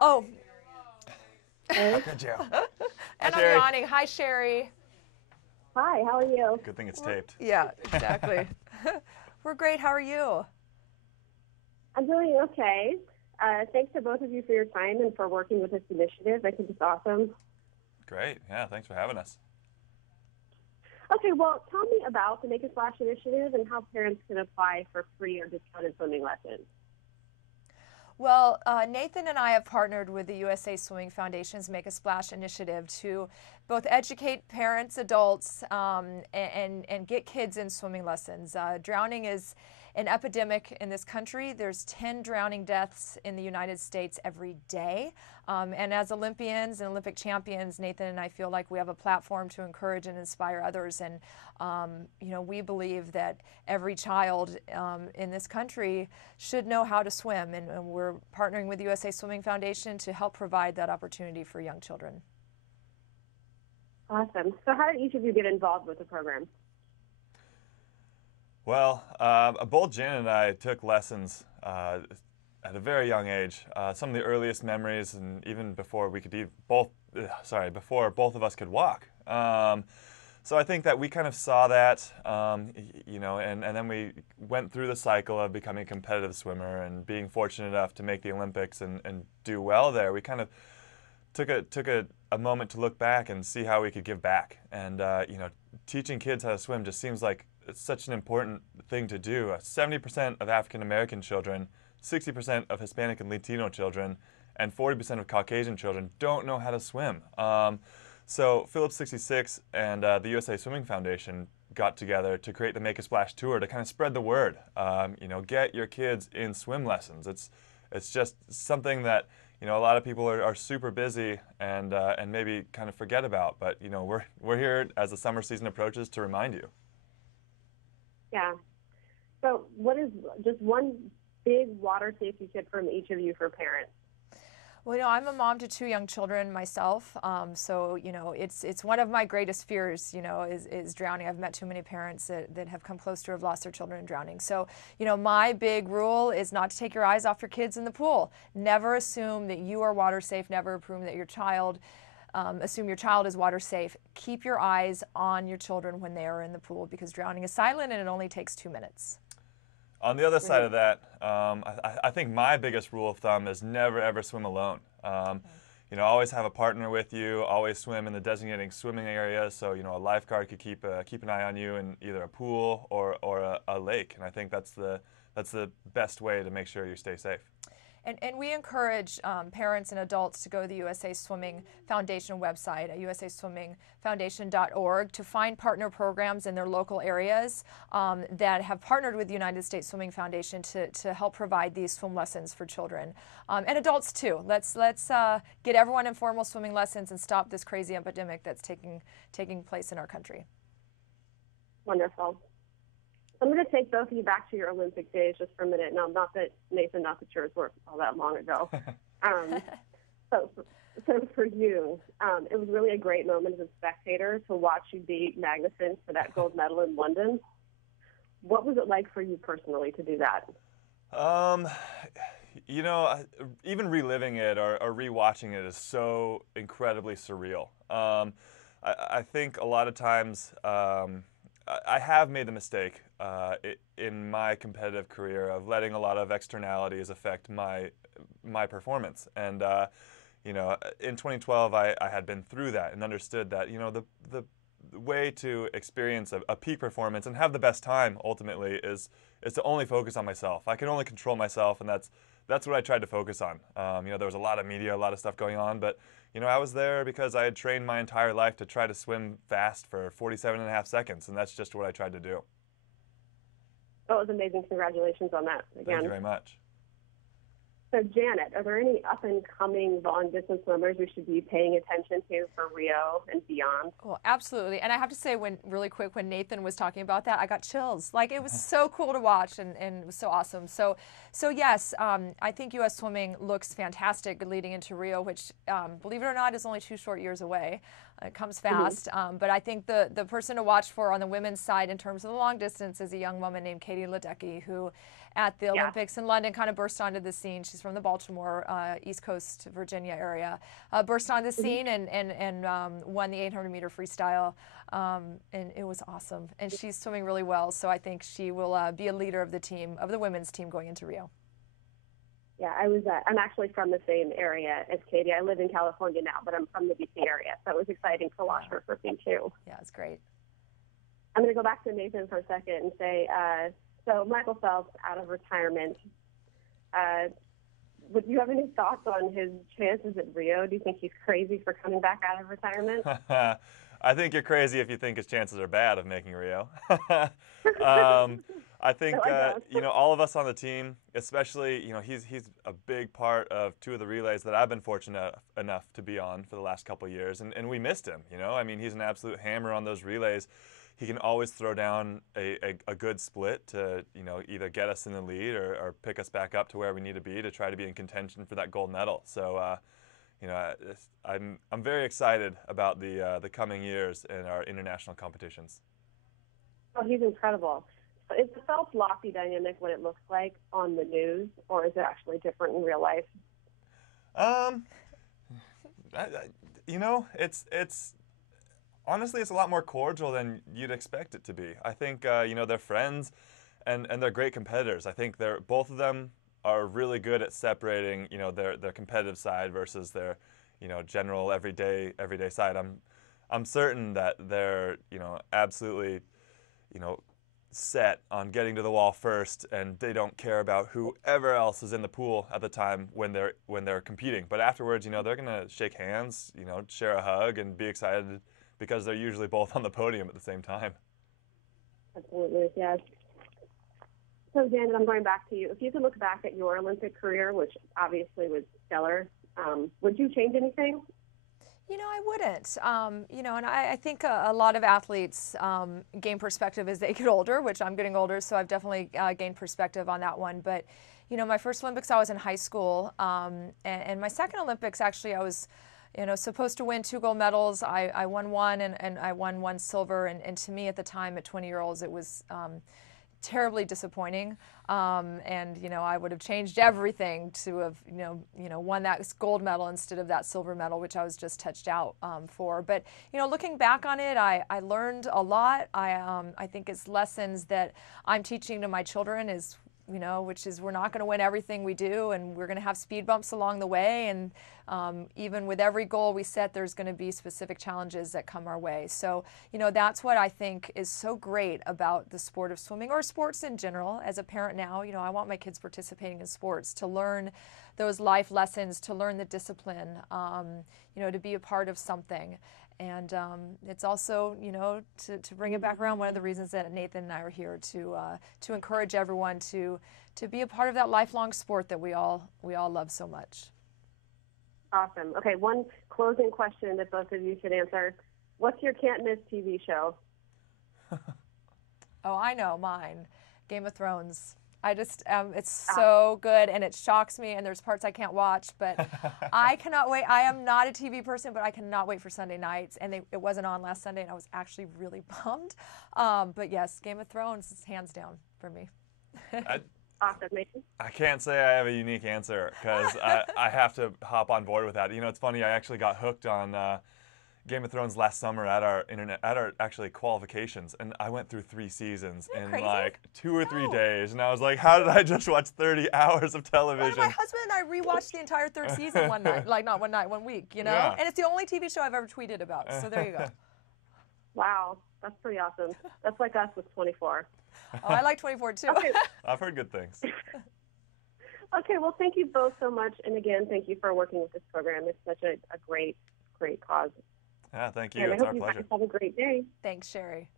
Oh, How Hey. could you? Hi, and I'm Sherry. yawning. Hi, Sherry. Hi, how are you? Good thing it's taped. Yeah, exactly. We're great. How are you? I'm doing okay. Thanks to both of you for your time and for working with this initiative. I think it's awesome. Great. Yeah, thanks for having us. Okay, well, tell me about the Make a Splash initiative and how parents can apply for free or discounted swimming lessons. Well, Nathan and I have partnered with the USA Swimming Foundation's Make a Splash initiative to both educate parents, adults, and get kids in swimming lessons. Drowning is an epidemic in this country. There's 10 drowning deaths in the United States every day. And as Olympians and Olympic champions, Nathan and I feel like we have a platform to encourage and inspire others. And, we believe that every child in this country should know how to swim. And we're partnering with the USA Swimming Foundation to help provide that opportunity for young children. Awesome. So how did each of you get involved with the program? Well, both Jan and I took lessons at a very young age. Some of the earliest memories, and even before we could before both of us could walk. So I think that we kind of saw that, and then we went through the cycle of becoming a competitive swimmer and being fortunate enough to make the Olympics and do well there. We kind of took a moment to look back and see how we could give back. And teaching kids how to swim just seems like it's such an important thing to do. 70% of African American children, 60% of Hispanic and Latino children, and 40% of Caucasian children don't know how to swim. So Phillips 66 and the USA Swimming Foundation got together to create the Make a Splash tour to kind of spread the word. Get your kids in swim lessons. It's just something that a lot of people are super busy and maybe kind of forget about. But we're here as the summer season approaches to remind you. Yeah. So what is just one big water safety tip from each of you for parents? Well, I'm a mom to two young children myself, so it's one of my greatest fears. Is drowning. I've met too many parents that have come close to have lost their children in drowning. So, my big rule is not to take your eyes off your kids in the pool. Never assume that you are water safe. Never assume that assume your child is water safe. Keep your eyes on your children when they are in the pool because drowning is silent and it only takes 2 minutes. On the other side of that, I think my biggest rule of thumb is never ever swim alone. Always have a partner with you. Always swim in the designated swimming area, so a lifeguard could keep an eye on you in either a pool or a lake. And I think that's the best way to make sure you stay safe. And we encourage parents and adults to go to the USA Swimming Foundation website at usaswimmingfoundation.org to find partner programs in their local areas that have partnered with the United States Swimming Foundation to help provide these swim lessons for children and adults too. Let's get everyone in formal swimming lessons and stop this crazy epidemic that's taking place in our country. Wonderful. I'm going to take both of you back to your Olympic days just for a minute. Now, not that yours were all that long ago. So for you, it was really a great moment as a spectator to watch you beat Magnuson for that gold medal in London. What was it like for you personally to do that? Even reliving it or rewatching it is so incredibly surreal. I think a lot of times I have made the mistake in my competitive career of letting a lot of externalities affect my performance. And in 2012, I had been through that and understood that the way to experience a peak performance and have the best time ultimately is to only focus on myself. I can only control myself, and that's what I tried to focus on. There was a lot of media, a lot of stuff going on, but I was there because I had trained my entire life to try to swim fast for 47.5 seconds, and that's just what I tried to do. That was amazing. Congratulations on that again. Thank you very much. So, Janet, are there any up-and-coming long-distance swimmers we should be paying attention to for Rio and beyond? Well, absolutely. And I have to say, when Nathan was talking about that, I got chills. Like, it was so cool to watch, and it was so awesome. So yes, I think U.S. swimming looks fantastic leading into Rio, which, believe it or not, is only 2 short years away. It comes fast. But I think the person to watch for on the women's side in terms of the long distance is a young woman named Katie Ledecky, who at the Olympics in London kind of burst onto the scene. She's from the Baltimore, East Coast, Virginia area. Burst onto the scene and won the 800-meter freestyle. And it was awesome. And she's swimming really well. So I think she will be a leader of the team, of the women's team going into Rio. Yeah, I'm actually from the same area as Katie. I live in California now, but I'm from the DC area, so it was exciting to watch her surfing too. Yeah, it's great. I'm going to go back to Nathan for a second and say, so Michael Phelps out of retirement. Would you have any thoughts on his chances at Rio? Do you think he's crazy for coming back out of retirement? I think you're crazy if you think his chances are bad of making Rio. I think all of us on the team, especially he's a big part of two of the relays that I've been fortunate enough to be on for the last couple of years, and we missed him. I mean, he's an absolute hammer on those relays. He can always throw down a good split to either get us in the lead or pick us back up to where we need to be to try to be in contention for that gold medal. So I'm very excited about the coming years in our international competitions. Oh, he's incredible. Is the Phelps Lofty dynamic what it looks like on the news, or is it actually different in real life? It's honestly, it's a lot more cordial than you'd expect it to be. I think they're friends, and they're great competitors. I think both of them are really good at separating their competitive side versus their general everyday side. I'm certain that they're absolutely set on getting to the wall first, and they don't care about whoever else is in the pool at the time when they're competing. But afterwards, they're gonna shake hands, share a hug, and be excited because they're usually both on the podium at the same time. Absolutely, yes. So, Janet, I'm going back to you. If you could look back at your Olympic career, which obviously was stellar, would you change anything? I wouldn't. And I think a lot of athletes gain perspective as they get older, which I'm getting older, so I've definitely gained perspective on that one. But, my first Olympics, I was in high school, and my second Olympics, actually, I was supposed to win 2 gold medals. I won 1, and I won 1 silver. And to me, at the time, at 20-year-olds, it was terribly disappointing. And I would have changed everything to have won that gold medal instead of that silver medal, which I was just touched out for. But looking back on it, I learned a lot. I think it's lessons that I'm teaching to my children is which is we're not going to win everything we do, and we're going to have speed bumps along the way. And even with every goal we set, there's going to be specific challenges that come our way. So, that's what I think is so great about the sport of swimming, or sports in general. As a parent now, I want my kids participating in sports to learn those life lessons, to learn the discipline, to be a part of something. And it's also, to bring it back around, one of the reasons that Nathan and I are here to encourage everyone to be a part of that lifelong sport that we all love so much. Awesome. Okay, one closing question that both of you should answer. What's your can't miss TV show? Oh, I know mine. Game of Thrones. I just, it's so good, and it shocks me, and there's parts I can't watch, but I cannot wait. I am not a TV person, but I cannot wait for Sunday nights, and it wasn't on last Sunday, and I was actually really bummed. But yes, Game of Thrones is hands down for me. Awesome, Nathan. I can't say I have a unique answer because I have to hop on board with that. It's funny, I actually got hooked on Game of Thrones last summer at our actually qualifications, and I went through 3 seasons in crazy? like 2 or 3 days, and I was like, how did I just watch 30 hours of television? Well, my husband and I rewatched the entire 3rd season one night, like not one night, 1 week, Yeah. And it's the only TV show I've ever tweeted about, so there you go. Wow, that's pretty awesome. That's like us with 24. Oh, I like 24 too. Okay. I've heard good things. Okay, well, thank you both so much, and again, thank you for working with this program. It's such a great cause. Yeah, thank you. And It's I our hope you pleasure. guys have a great day. Thanks, Sherry.